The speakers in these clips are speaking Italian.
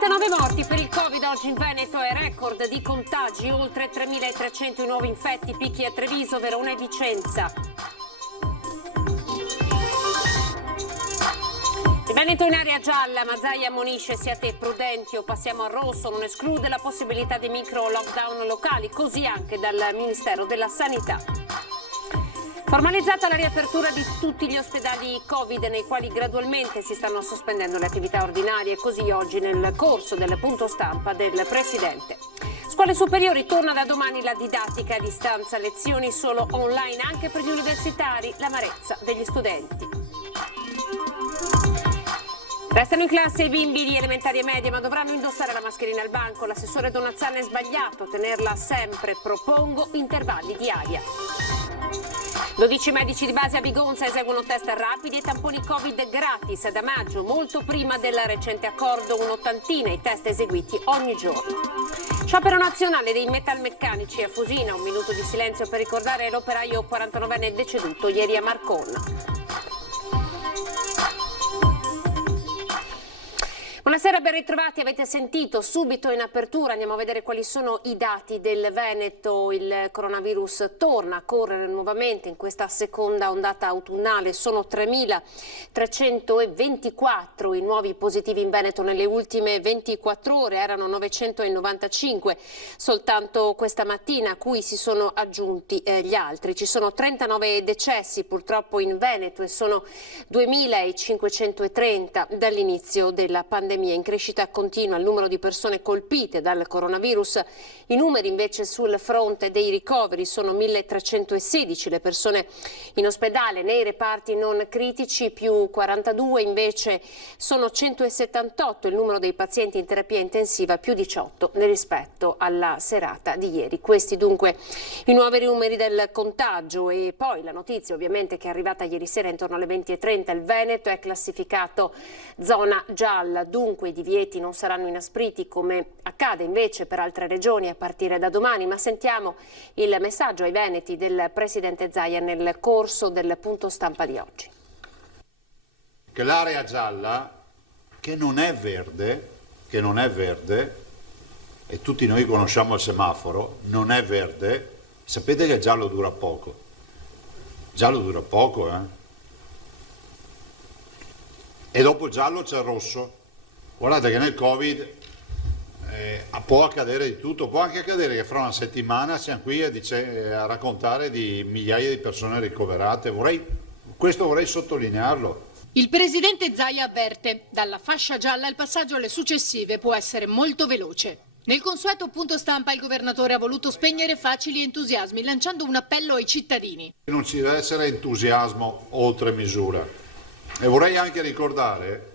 39 morti per il Covid oggi in Veneto e record di contagi, oltre 3.300 i nuovi infetti, picchi a Treviso, Verona e Vicenza. Il Veneto in area gialla, ma Zaia ammonisce siate prudenti o passiamo al rosso, non esclude la possibilità di micro lockdown locali, così anche dal Ministero della Sanità. Formalizzata la riapertura di tutti gli ospedali Covid nei quali gradualmente si stanno sospendendo le attività ordinarie, così oggi nel corso del punto stampa del Presidente. Scuole superiori, torna da domani la didattica a distanza, lezioni solo online anche per gli universitari, l'amarezza degli studenti. Restano in classe i bimbi di elementari e medie, ma dovranno indossare la mascherina al banco. L'assessore Donazzano è sbagliato, tenerla sempre, propongo intervalli di aria. 12 medici di base a Vigonza eseguono test rapidi e tamponi Covid gratis da maggio, molto prima del recente accordo, un'ottantina i test eseguiti ogni giorno. Sciopero nazionale dei metalmeccanici a Fusina, un minuto di silenzio per ricordare l'operaio 49enne deceduto ieri a Marconna. Buonasera, ben ritrovati. Avete sentito subito in apertura, andiamo a vedere quali sono i dati del Veneto. Il coronavirus torna a correre nuovamente in questa seconda ondata autunnale. Sono 3.324 i nuovi positivi in Veneto nelle ultime 24 ore, erano 995 soltanto questa mattina, a cui si sono aggiunti gli altri. Ci sono 39 decessi purtroppo in Veneto e sono 2.530 dall'inizio della pandemia. In crescita continua il numero di persone colpite dal coronavirus. I numeri invece sul fronte dei ricoveri sono 1.316 le persone in ospedale, nei reparti non critici più 42, invece sono 178 il numero dei pazienti in terapia intensiva, più 18 rispetto alla serata di ieri. Questi dunque i nuovi numeri del contagio e poi la notizia ovviamente che è arrivata ieri sera intorno alle 20:30, il Veneto è classificato zona gialla, dunque i divieti non saranno inaspriti come accade invece per altre regioni a partire da domani, ma sentiamo il messaggio ai veneti del Presidente Zaia nel corso del punto stampa di oggi. Che l'area gialla, che non è verde, e tutti noi conosciamo il semaforo, non è verde, sapete che il giallo dura poco. E dopo il giallo c'è il rosso. Guardate che nel Covid può accadere di tutto, può anche accadere che fra una settimana siamo qui a raccontare di migliaia di persone ricoverate. Questo vorrei sottolinearlo. Il presidente Zaia avverte, dalla fascia gialla il passaggio alle successive può essere molto veloce. Nel consueto punto stampa il governatore ha voluto spegnere facili entusiasmi lanciando un appello ai cittadini. Non ci deve essere entusiasmo oltre misura e vorrei anche ricordare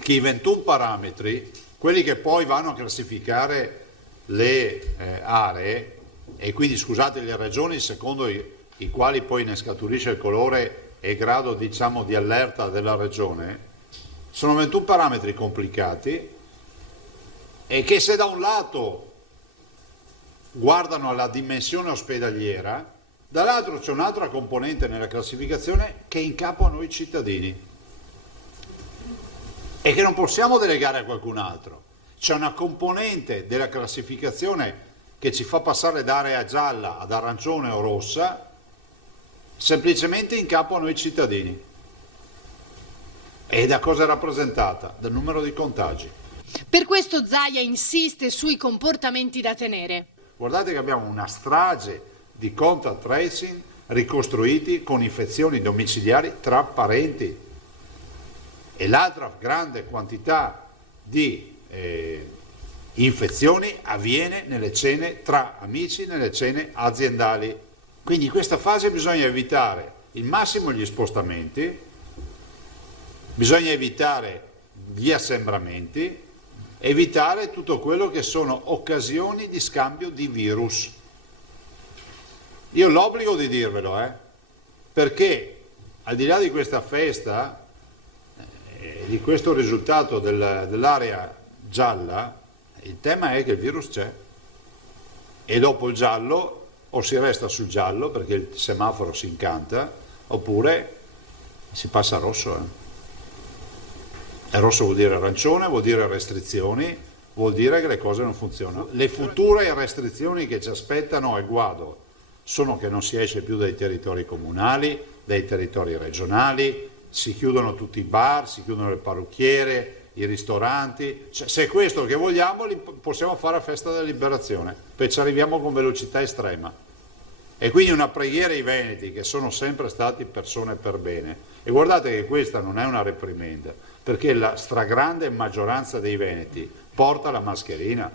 che i 21 parametri, quelli che poi vanno a classificare le aree e quindi scusate le regioni secondo i quali poi ne scaturisce il colore e grado diciamo di allerta della regione, sono 21 parametri complicati e che se da un lato guardano alla dimensione ospedaliera, dall'altro c'è un'altra componente nella classificazione che è in capo a noi cittadini e che non possiamo delegare a qualcun altro. C'è una componente della classificazione che ci fa passare da area gialla ad arancione o rossa semplicemente in capo a noi cittadini. E da cosa è rappresentata? Dal numero di contagi. Per questo Zaia insiste sui comportamenti da tenere. Guardate che abbiamo una strage di contact tracing ricostruiti con infezioni domiciliari tra parenti. E l'altra grande quantità di infezioni avviene nelle cene tra amici, nelle cene aziendali. Quindi in questa fase bisogna evitare il massimo gli spostamenti, bisogna evitare gli assembramenti, evitare tutto quello che sono occasioni di scambio di virus. Io ho l'obbligo di dirvelo, perché al di là di questa festa, di questo risultato dell'area gialla, il tema è che il virus c'è e dopo il giallo o si resta sul giallo perché il semaforo si incanta oppure si passa al rosso. E rosso vuol dire arancione, vuol dire restrizioni, vuol dire che le cose non funzionano. Le future restrizioni che ci aspettano a Guado sono che non si esce più dai territori comunali, dai territori regionali, si chiudono tutti i bar, si chiudono le parrucchiere, i ristoranti. Cioè, se è questo che vogliamo, possiamo fare a festa della liberazione, perché ci arriviamo con velocità estrema. E quindi una preghiera ai veneti, che sono sempre stati persone per bene. E guardate che questa non è una reprimenda, perché la stragrande maggioranza dei veneti porta la mascherina.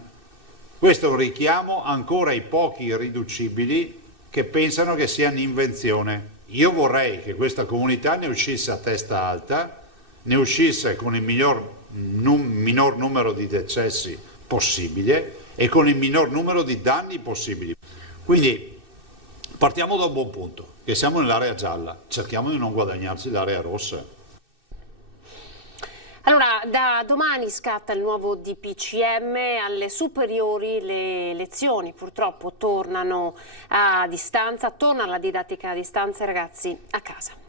Questo è un richiamo ancora ai pochi irriducibili che pensano che sia un'invenzione. Io vorrei che questa comunità ne uscisse a testa alta, ne uscisse con il minor numero di decessi possibile e con il minor numero di danni possibili. Quindi partiamo da un buon punto, che siamo nell'area gialla, cerchiamo di non guadagnarci l'area rossa. Allora, da domani scatta il nuovo DPCM, alle superiori le lezioni purtroppo tornano a distanza, torna la didattica a distanza, ragazzi a casa.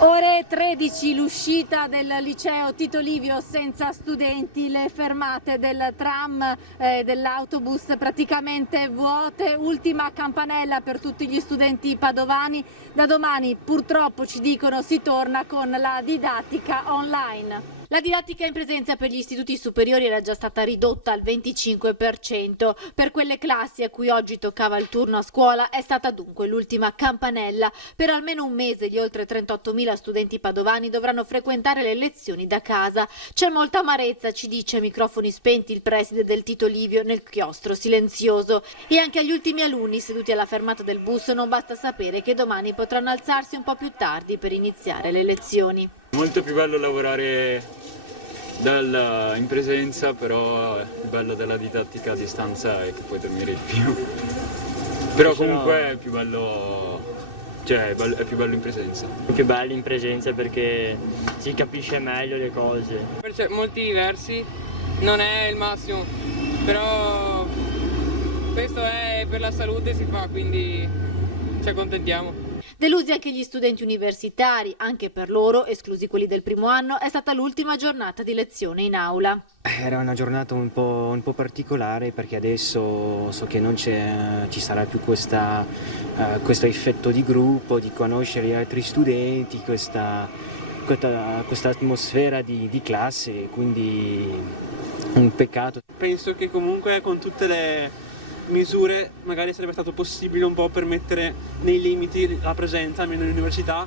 Ore 13, l'uscita del liceo Tito Livio senza studenti, le fermate del tram, dell'autobus praticamente vuote, ultima campanella per tutti gli studenti padovani. Da domani purtroppo ci dicono si torna con la didattica online. La didattica in presenza per gli istituti superiori era già stata ridotta al 25%. Per quelle classi a cui oggi toccava il turno a scuola è stata dunque l'ultima campanella. Per almeno un mese gli oltre 38.000 studenti padovani dovranno frequentare le lezioni da casa. C'è molta amarezza, ci dice a microfoni spenti il preside del Tito Livio nel chiostro silenzioso. E anche agli ultimi alunni seduti alla fermata del bus non basta sapere che domani potranno alzarsi un po' più tardi per iniziare le lezioni. Molto più bello lavorare in presenza, però il bello della didattica a distanza è che puoi dormire di più. Però comunque è più bello, cioè è più bello in presenza. È più bello in presenza perché si capisce meglio le cose. Per molti versi non è il massimo, però questo è per la salute, si fa, quindi ci accontentiamo. Delusi anche gli studenti universitari, anche per loro, esclusi quelli del primo anno, è stata l'ultima giornata di lezione in aula. Era una giornata un po' particolare perché adesso so che non ci sarà più questo effetto di gruppo, di conoscere gli altri studenti, questa atmosfera di classe, quindi un peccato. Penso che comunque con tutte le misure magari sarebbe stato possibile un po' permettere nei limiti la presenza, almeno in università,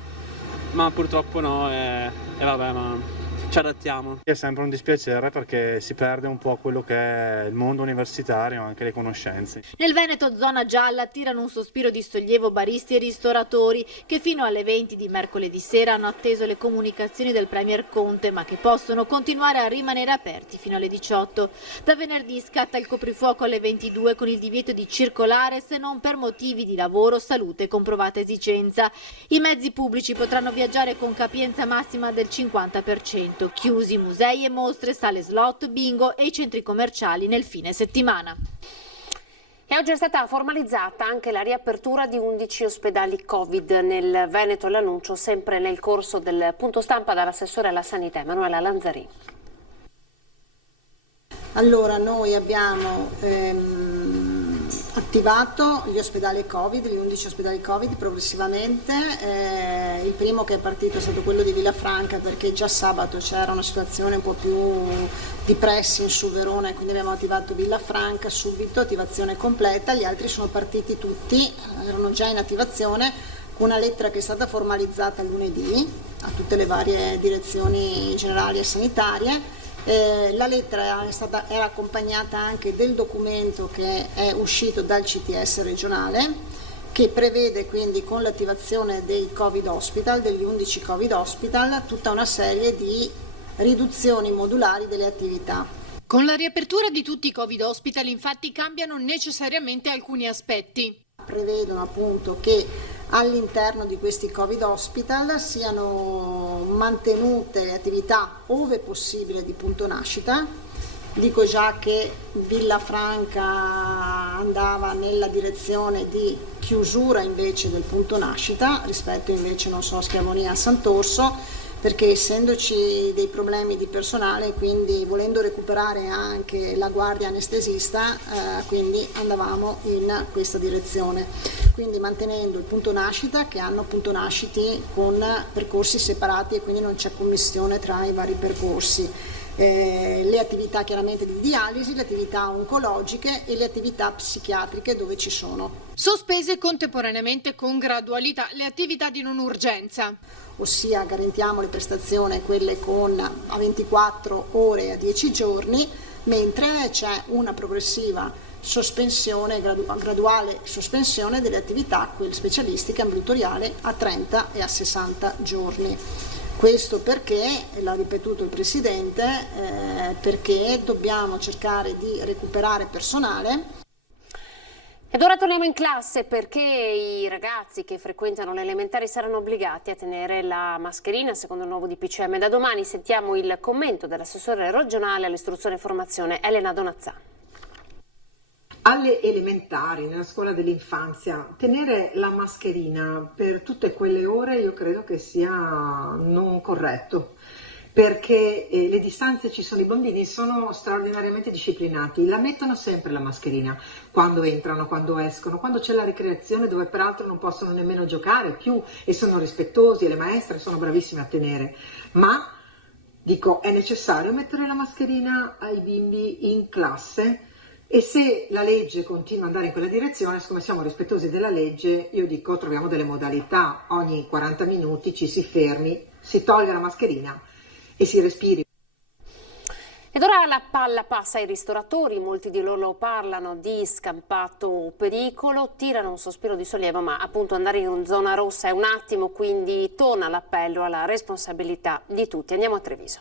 ma purtroppo no, e vabbè, ma ci adattiamo. È sempre un dispiacere perché si perde un po' quello che è il mondo universitario, anche le conoscenze. Nel Veneto, zona gialla, tirano un sospiro di sollievo baristi e ristoratori che fino alle 20 di mercoledì sera hanno atteso le comunicazioni del Premier Conte, ma che possono continuare a rimanere aperti fino alle 18. Da venerdì scatta il coprifuoco alle 22 con il divieto di circolare se non per motivi di lavoro, salute e comprovata esigenza. I mezzi pubblici potranno viaggiare con capienza massima del 50%. Chiusi musei e mostre, sale slot, bingo e i centri commerciali nel fine settimana. E oggi è stata formalizzata anche la riapertura di 11 ospedali Covid nel Veneto, l'annuncio sempre nel corso del punto stampa dall'assessore alla sanità Emanuela Lanzari. Allora, noi abbiamo attivato gli ospedali Covid, gli 11 ospedali Covid progressivamente. Il primo che è partito è stato quello di Villafranca perché già sabato c'era una situazione un po' più di pressing su Verona e quindi abbiamo attivato Villafranca subito, attivazione completa. Gli altri sono partiti tutti, erano già in attivazione, una lettera che è stata formalizzata lunedì a tutte le varie direzioni generali e sanitarie. La lettera era accompagnata anche del documento che è uscito dal CTS regionale, che prevede quindi con l'attivazione dei Covid Hospital, degli 11 Covid Hospital, tutta una serie di riduzioni modulari delle attività. Con la riapertura di tutti i Covid Hospital infatti cambiano necessariamente alcuni aspetti. Prevedono appunto che all'interno di questi Covid Hospital siano mantenute le attività ove possibile di punto nascita. Dico già che Villafranca andava nella direzione di chiusura invece del punto nascita rispetto invece, non so, Schiavonia a Sant'Orso. perché essendoci dei problemi di personale, quindi volendo recuperare anche la guardia anestesista, quindi andavamo in questa direzione, quindi mantenendo il punto nascita, che hanno punto nasciti con percorsi separati e quindi non c'è commistione tra i vari percorsi. Le attività chiaramente di dialisi, le attività oncologiche e le attività psichiatriche dove ci sono. Sospese contemporaneamente con gradualità le attività di non urgenza. Ossia garantiamo le prestazioni, quelle con a 24 ore e a 10 giorni, mentre c'è una progressiva sospensione, graduale sospensione delle attività, quelle specialistiche ambulatoriali, a 30 e a 60 giorni. Questo perché, l'ha ripetuto il Presidente, perché dobbiamo cercare di recuperare personale. Ed ora torniamo in classe perché i ragazzi che frequentano le elementari saranno obbligati a tenere la mascherina secondo il nuovo DPCM. Da domani sentiamo il commento dell'assessore regionale all'istruzione e formazione Elena Donazzà. Alle elementari, nella scuola dell'infanzia, tenere la mascherina per tutte quelle ore io credo che sia non corretto, perché le distanze ci sono, i bambini sono straordinariamente disciplinati, la mettono sempre la mascherina, quando entrano, quando escono, quando c'è la ricreazione dove peraltro non possono nemmeno giocare più e sono rispettosi e le maestre sono bravissime a tenere, ma dico è necessario mettere la mascherina ai bimbi in classe? E se la legge continua ad andare in quella direzione, siccome siamo rispettosi della legge, io dico troviamo delle modalità, ogni 40 minuti ci si fermi, si tolga la mascherina e si respiri. Ed ora la palla passa ai ristoratori, molti di loro parlano di scampato pericolo, tirano un sospiro di sollievo, ma appunto andare in zona rossa è un attimo, quindi torna l'appello alla responsabilità di tutti. Andiamo a Treviso.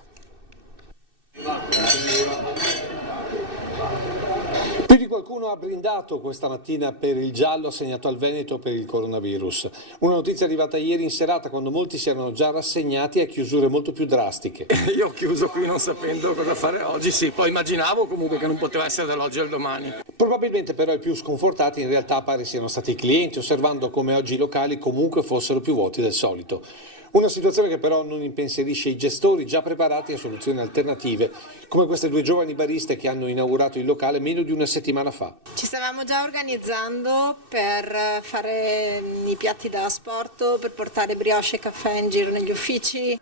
Più di qualcuno ha brindato questa mattina per il giallo assegnato al Veneto per il coronavirus. Una notizia arrivata ieri in serata quando molti si erano già rassegnati a chiusure molto più drastiche. Io ho chiuso qui non sapendo cosa fare oggi, sì, poi immaginavo comunque che non poteva essere dall'oggi al domani. Probabilmente però i più sconfortati in realtà pare siano stati i clienti, osservando come oggi i locali comunque fossero più vuoti del solito. Una situazione che però non impensierisce i gestori già preparati a soluzioni alternative, come queste due giovani bariste che hanno inaugurato il locale meno di una settimana fa. Ci stavamo già organizzando per fare i piatti da asporto, per portare brioche e caffè in giro negli uffici.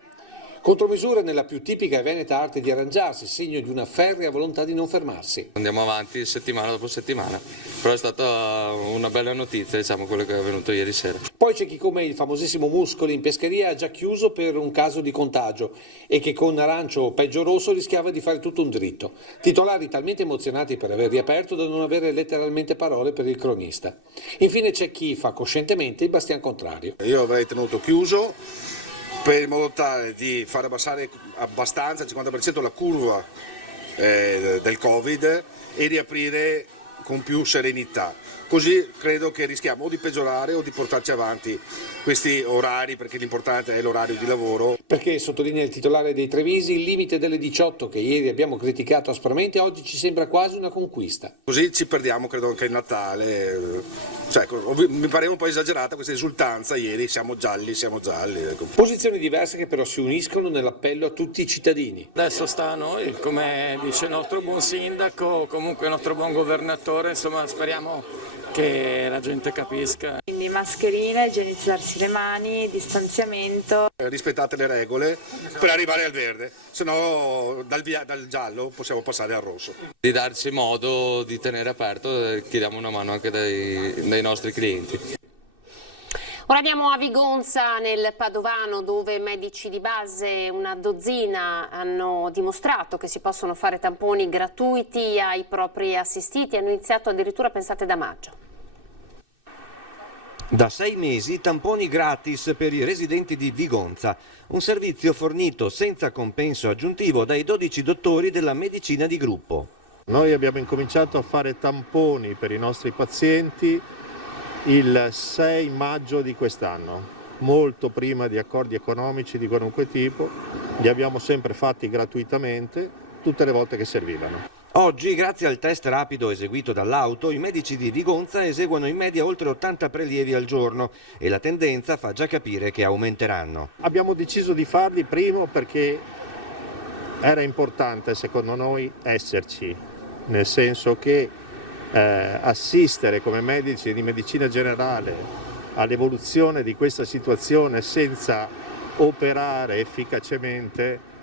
Contromisure nella più tipica e veneta arte di arrangiarsi, segno di una ferrea volontà di non fermarsi. Andiamo avanti settimana dopo settimana, però è stata una bella notizia, diciamo, quello che è avvenuto ieri sera. Poi c'è chi come il famosissimo Muscoli in pescheria ha già chiuso per un caso di contagio e che con arancio o peggio rosso rischiava di fare tutto un dritto. Titolari talmente emozionati per aver riaperto da non avere letteralmente parole per il cronista. Infine c'è chi fa coscientemente il bastian contrario. Io avrei tenuto chiuso in modo tale di far abbassare abbastanza, il 50% la curva del Covid e riaprire con più serenità. Così credo che rischiamo o di peggiorare o di portarci avanti questi orari, perché l'importante è l'orario di lavoro. Perché, sottolinea il titolare dei Trevisi, il limite delle 18 che ieri abbiamo criticato aspramente oggi ci sembra quasi una conquista. Così ci perdiamo, credo, anche il Natale. Cioè, mi pareva un po' esagerata questa esultanza ieri, siamo gialli. Ecco. Posizioni diverse che però si uniscono nell'appello a tutti i cittadini. Adesso sta a noi, come dice il nostro buon sindaco, comunque il nostro buon governatore, insomma speriamo che la gente capisca. Quindi mascherina, igienizzarsi le mani, distanziamento. Rispettate le regole per arrivare al verde, se no dal giallo possiamo passare al rosso. Di darci modo di tenere aperto, chiediamo una mano anche dai nostri clienti. Ora andiamo a Vigonza, nel Padovano, dove medici di base, una dozzina, hanno dimostrato che si possono fare tamponi gratuiti ai propri assistiti. Hanno iniziato addirittura, pensate, da maggio. Da 6 mesi tamponi gratis per i residenti di Vigonza, un servizio fornito senza compenso aggiuntivo dai 12 dottori della medicina di gruppo. Noi abbiamo incominciato a fare tamponi per i nostri pazienti il 6 maggio di quest'anno, molto prima di accordi economici di qualunque tipo, li abbiamo sempre fatti gratuitamente tutte le volte che servivano. Oggi, grazie al test rapido eseguito dall'auto, i medici di Vigonza eseguono in media oltre 80 prelievi al giorno e la tendenza fa già capire che aumenteranno. Abbiamo deciso di farli primo perché era importante, secondo noi, esserci, nel senso che assistere come medici di medicina generale all'evoluzione di questa situazione senza operare efficacemente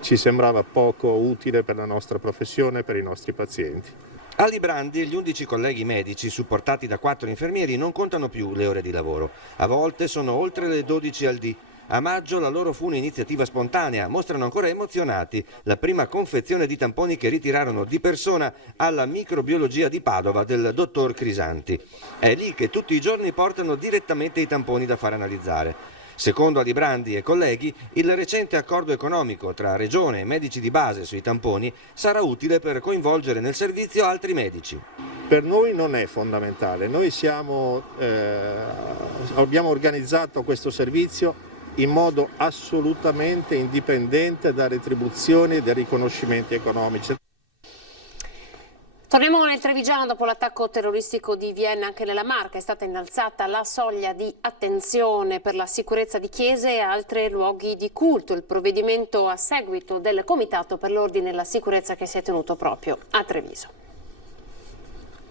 ci sembrava poco utile per la nostra professione e per i nostri pazienti. A Librandi gli 11 colleghi medici, supportati da 4 infermieri, non contano più le ore di lavoro. A volte sono oltre le 12 al dì. A maggio la loro fu un'iniziativa spontanea, mostrano ancora emozionati la prima confezione di tamponi che ritirarono di persona alla microbiologia di Padova del dottor Crisanti. È lì che tutti i giorni portano direttamente i tamponi da far analizzare. Secondo Alibrandi e colleghi, il recente accordo economico tra Regione e medici di base sui tamponi sarà utile per coinvolgere nel servizio altri medici. Per noi non è fondamentale, noi abbiamo organizzato questo servizio in modo assolutamente indipendente da retribuzioni e da riconoscimenti economici. Torniamo nel Trevigiano. Dopo l'attacco terroristico di Vienna, anche nella Marca è stata innalzata la soglia di attenzione per la sicurezza di chiese e altri luoghi di culto. Il provvedimento a seguito del Comitato per l'Ordine e la Sicurezza che si è tenuto proprio a Treviso.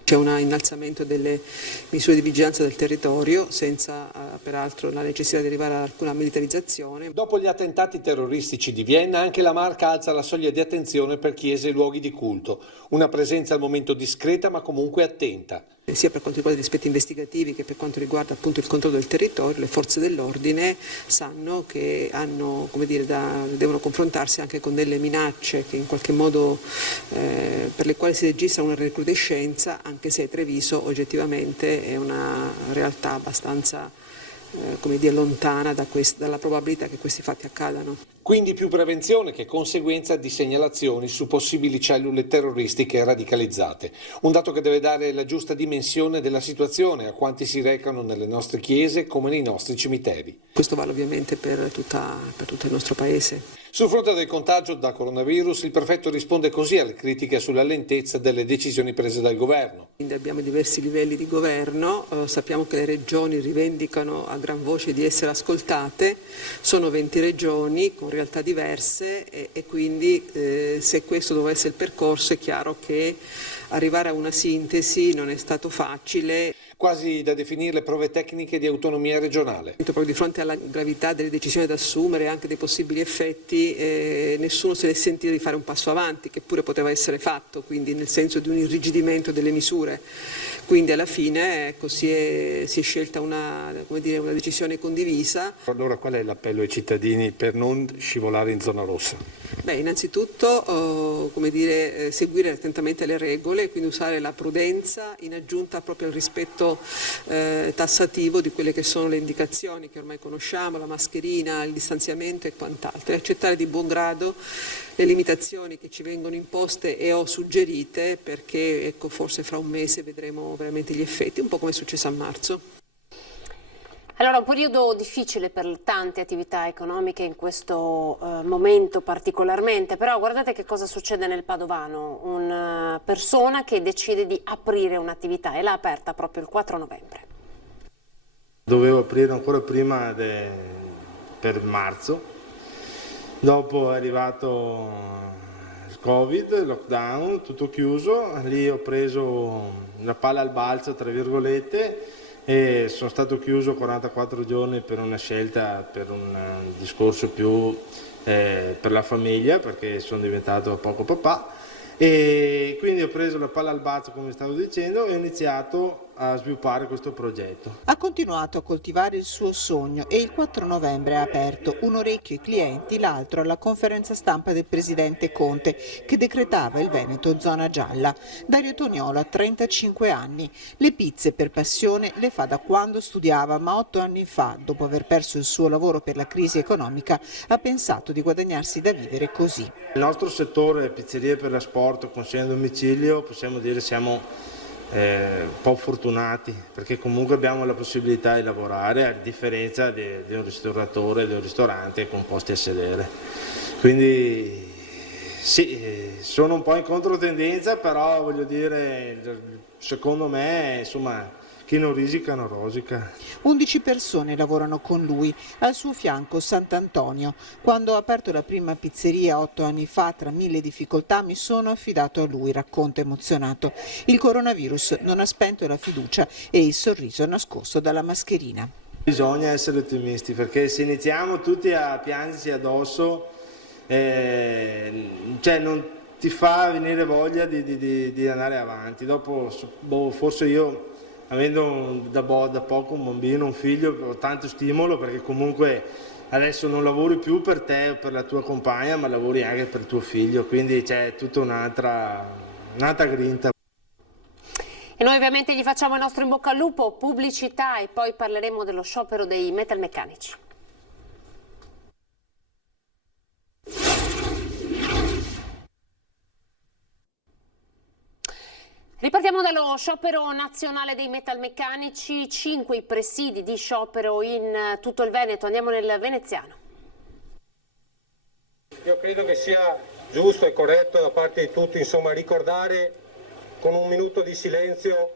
C'è un innalzamento delle misure di vigilanza del territorio senza peraltro la necessità di arrivare a alcuna militarizzazione. Dopo gli attentati terroristici di Vienna, anche la Marca alza la soglia di attenzione per chiese e luoghi di culto. Una presenza al momento discreta ma comunque attenta. Sia per quanto riguarda gli aspetti investigativi che per quanto riguarda appunto il controllo del territorio, le forze dell'ordine sanno che hanno, devono confrontarsi anche con delle minacce che in qualche modo per le quali si registra una recrudescenza, anche se Treviso oggettivamente è una realtà abbastanza lontana dalla probabilità che questi fatti accadano. Quindi più prevenzione che conseguenza di segnalazioni su possibili cellule terroristiche radicalizzate. Un dato che deve dare la giusta dimensione della situazione a quanti si recano nelle nostre chiese come nei nostri cimiteri. Questo vale ovviamente per tutto il nostro paese. Sul fronte del contagio da coronavirus, il prefetto risponde così alle critiche sulla lentezza delle decisioni prese dal governo. Quindi abbiamo diversi livelli di governo, sappiamo che le regioni rivendicano a gran voce di essere ascoltate, sono 20 regioni con realtà diverse e quindi se questo doveva essere il percorso è chiaro che arrivare a una sintesi non è stato facile. Quasi da definire le prove tecniche di autonomia regionale. Proprio di fronte alla gravità delle decisioni da assumere e anche dei possibili effetti, nessuno se ne è sentito di fare un passo avanti, che pure poteva essere fatto, quindi nel senso di un irrigidimento delle misure. Quindi alla fine si è scelta una decisione condivisa. Allora qual è l'appello ai cittadini per non scivolare in zona rossa? Innanzitutto seguire attentamente le regole, quindi usare la prudenza in aggiunta proprio al rispetto tassativo di quelle che sono le indicazioni che ormai conosciamo, la mascherina, il distanziamento e quant'altro, e accettare di buon grado le limitazioni che ci vengono imposte e o suggerite, perché forse fra un mese vedremo veramente gli effetti, un po' come è successo a marzo. Allora, un periodo difficile per tante attività economiche in questo momento particolarmente, però guardate che cosa succede nel Padovano, una persona che decide di aprire un'attività e l'ha aperta proprio il 4 novembre. Dovevo aprire ancora prima per marzo, dopo è arrivato il Covid, il lockdown, tutto chiuso, lì ho preso la palla al balzo, tra virgolette, e sono stato chiuso 44 giorni per una scelta, per un discorso più per la famiglia, perché sono diventato a poco papà, e quindi ho preso la palla al balzo, come stavo dicendo, e ho iniziato a sviluppare questo progetto. Ha continuato a coltivare il suo sogno e il 4 novembre ha aperto un orecchio ai clienti, l'altro alla conferenza stampa del presidente Conte che decretava il Veneto zona gialla. Dario Toniolo ha 35 anni, le pizze per passione le fa da quando studiava, ma 8 anni fa, dopo aver perso il suo lavoro per la crisi economica, ha pensato di guadagnarsi da vivere così. Il nostro settore pizzerie per l'asporto, consegna a domicilio, possiamo dire siamo un po' fortunati, perché comunque abbiamo la possibilità di lavorare, a differenza di un ristoratore, di un ristorante con posti a sedere. Quindi Sì, sono un po' in controtendenza, però voglio dire, secondo me, insomma, chi non risica non rosica. 11 persone lavorano con lui, al suo fianco Sant'Antonio. Quando ho aperto la prima pizzeria 8 anni fa, tra mille difficoltà, mi sono affidato a lui, racconta emozionato. Il coronavirus non ha spento la fiducia e il sorriso nascosto dalla mascherina. Bisogna essere ottimisti, perché se iniziamo tutti a piangerci addosso, cioè non ti fa venire voglia di andare avanti. Dopo, forse io, avendo da poco un bambino, un figlio, ho tanto stimolo, perché comunque adesso non lavori più per te o per la tua compagna, ma lavori anche per tuo figlio, quindi c'è tutta un'altra grinta. E noi ovviamente gli facciamo il nostro in bocca al lupo, pubblicità e poi parleremo dello sciopero dei metalmeccanici. Ripartiamo dallo sciopero nazionale dei metalmeccanici, 5 i presidi di sciopero in tutto il Veneto. Andiamo nel veneziano. Io credo che sia giusto e corretto da parte di tutti, insomma, ricordare con un minuto di silenzio.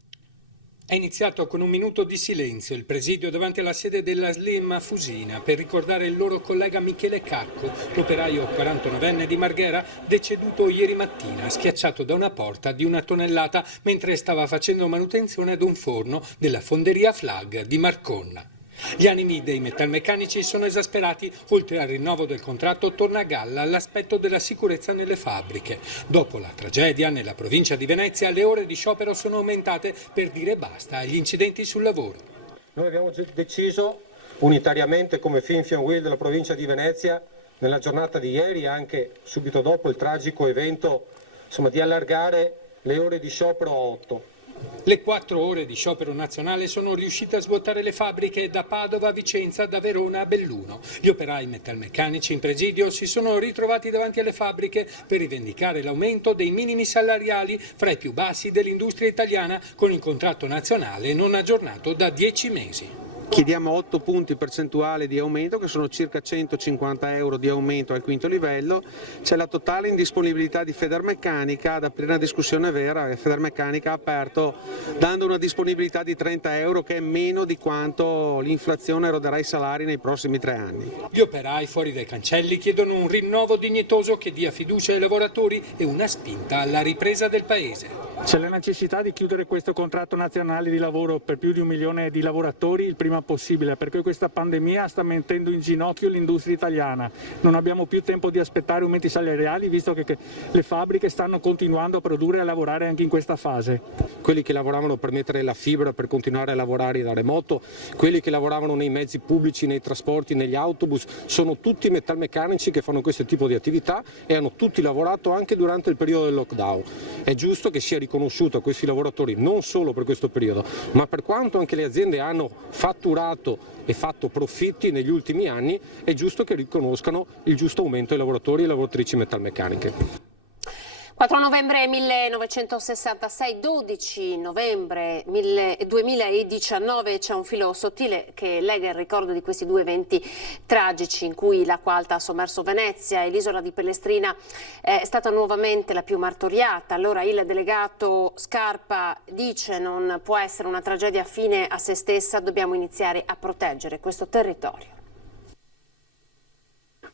È iniziato con un minuto di silenzio il presidio davanti alla sede della Slim a Fusina per ricordare il loro collega Michele Cacco, l'operaio 49enne di Marghera, deceduto ieri mattina, schiacciato da una porta di 1 tonnellata mentre stava facendo manutenzione ad un forno della fonderia Flag di Marconna. Gli animi dei metalmeccanici sono esasperati, oltre al rinnovo del contratto torna a galla l'aspetto della sicurezza nelle fabbriche. Dopo la tragedia nella provincia di Venezia le ore di sciopero sono aumentate per dire basta agli incidenti sul lavoro. Noi abbiamo deciso unitariamente come Finfian Wheel della provincia di Venezia nella giornata di ieri, anche subito dopo il tragico evento, insomma, di allargare le ore di sciopero a 8. Le 4 ore di sciopero nazionale sono riuscite a svuotare le fabbriche da Padova a Vicenza, da Verona a Belluno. Gli operai metalmeccanici in presidio si sono ritrovati davanti alle fabbriche per rivendicare l'aumento dei minimi salariali fra i più bassi dell'industria italiana, con il contratto nazionale non aggiornato da 10 mesi. Chiediamo 8 punti percentuali di aumento, che sono circa 150 euro di aumento al quinto livello. C'è la totale indisponibilità di Federmeccanica ad aprire una discussione vera, e Federmeccanica ha aperto dando una disponibilità di 30 euro, che è meno di quanto l'inflazione eroderà i salari nei prossimi 3 anni. Gli operai fuori dai cancelli chiedono un rinnovo dignitoso che dia fiducia ai lavoratori e una spinta alla ripresa del paese. C'è la necessità di chiudere questo contratto nazionale di lavoro per più di 1 milione di lavoratori il prima possibile, perché questa pandemia sta mettendo in ginocchio l'industria italiana. Non abbiamo più tempo di aspettare aumenti salariali, visto che le fabbriche stanno continuando a produrre e a lavorare anche in questa fase. Quelli che lavoravano per mettere la fibra per continuare a lavorare da remoto, quelli che lavoravano nei mezzi pubblici, nei trasporti, negli autobus, sono tutti metalmeccanici che fanno questo tipo di attività e hanno tutti lavorato anche durante il periodo del lockdown. È giusto che sia riconosciuto a questi lavoratori non solo per questo periodo, ma per quanto anche le aziende hanno fatturato e fatto profitti negli ultimi anni, è giusto che riconoscano il giusto aumento ai lavoratori e lavoratrici metalmeccaniche. 4 novembre 1966, 12 novembre 2019 c'è un filo sottile che lega il ricordo di questi 2 eventi tragici in cui l'acqua alta ha sommerso Venezia e l'isola di Pellestrina è stata nuovamente la più martoriata. Allora il delegato Scarpa dice: non può essere una tragedia fine a se stessa, dobbiamo iniziare a proteggere questo territorio.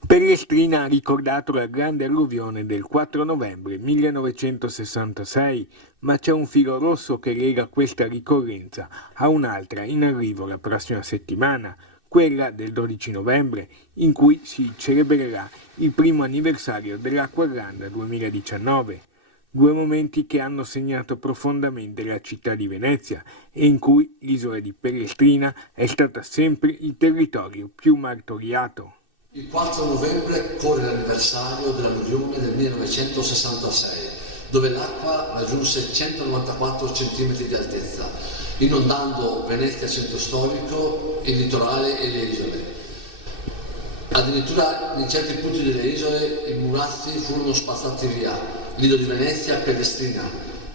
Pellestrina ha ricordato la grande alluvione del 4 novembre 1966, ma c'è un filo rosso che lega questa ricorrenza a un'altra in arrivo la prossima settimana, quella del 12 novembre, in cui si celebrerà il primo anniversario dell'Acquaranda 2019. 2 momenti che hanno segnato profondamente la città di Venezia e in cui l'isola di Pellestrina è stata sempre il territorio più martoriato. Il 4 novembre corre l'anniversario dell'alluvione del 1966, dove l'acqua raggiunse 194 cm di altezza, inondando Venezia centro storico, il litorale e le isole. Addirittura in certi punti delle isole i murazzi furono spazzati via, Lido di Venezia e Pellestrina,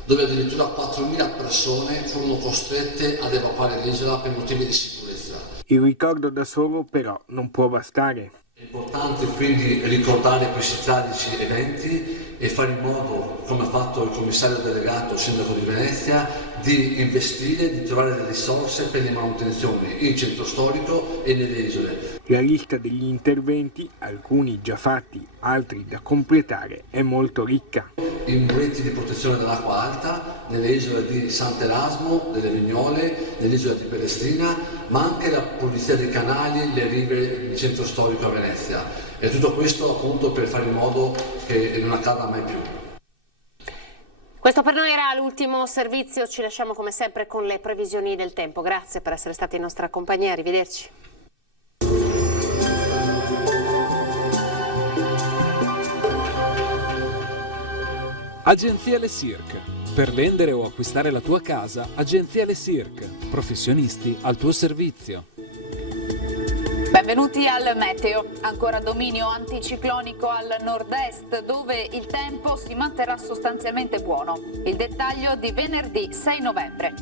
dove addirittura 4.000 persone furono costrette ad evacuare l'isola per motivi di sicurezza. Il ricordo da solo però non può bastare. È importante quindi ricordare questi tragici eventi e fare in modo, come ha fatto il commissario delegato, il sindaco di Venezia, di investire, di trovare delle risorse per le manutenzioni in centro storico e nelle isole. La lista degli interventi, alcuni già fatti, altri da completare, è molto ricca. I muretti di protezione dell'acqua alta nelle isole di Sant'Erasmo, delle Vignole, nell'isola di Pelestrina, ma anche la pulizia dei canali, le rive del centro storico a Venezia. E tutto questo appunto per fare in modo che non accada mai più. Questo per noi era l'ultimo servizio, ci lasciamo come sempre con le previsioni del tempo. Grazie per essere stati in nostra compagnia, arrivederci. Agenzia Le Cirque. Per vendere o acquistare la tua casa, Agenzia Le Cirque. Professionisti al tuo servizio. Benvenuti al meteo. Ancora dominio anticiclonico al nord-est, dove il tempo si manterrà sostanzialmente buono. Il dettaglio di venerdì 6 novembre.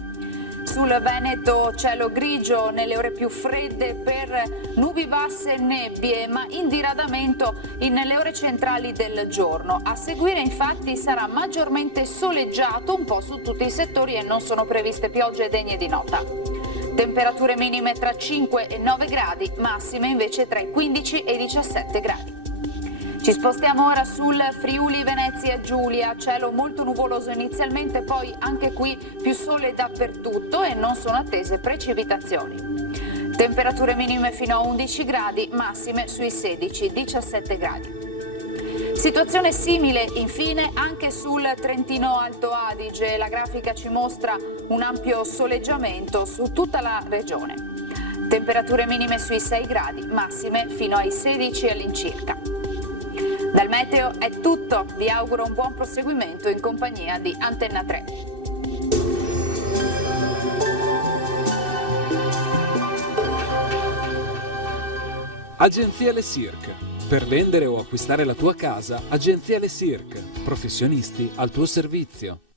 Sul Veneto cielo grigio nelle ore più fredde per nubi basse e nebbie, ma in diradamento nelle ore centrali del giorno. A seguire infatti sarà maggiormente soleggiato un po' su tutti i settori e non sono previste piogge degne di nota. Temperature minime tra 5 e 9 gradi, massime invece tra i 15 e i 17 gradi. Ci spostiamo ora sul Friuli Venezia Giulia, cielo molto nuvoloso inizialmente, poi anche qui più sole dappertutto e non sono attese precipitazioni. Temperature minime fino a 11 gradi, massime sui 16-17 gradi. Situazione simile infine anche sul Trentino Alto Adige, la grafica ci mostra un ampio soleggiamento su tutta la regione. Temperature minime sui 6 gradi, massime fino ai 16 all'incirca. Dal meteo è tutto, vi auguro un buon proseguimento in compagnia di Antenna 3. Agenzia Le Cirque. Per vendere o acquistare la tua casa, Agenzia Le Cirque. Professionisti al tuo servizio.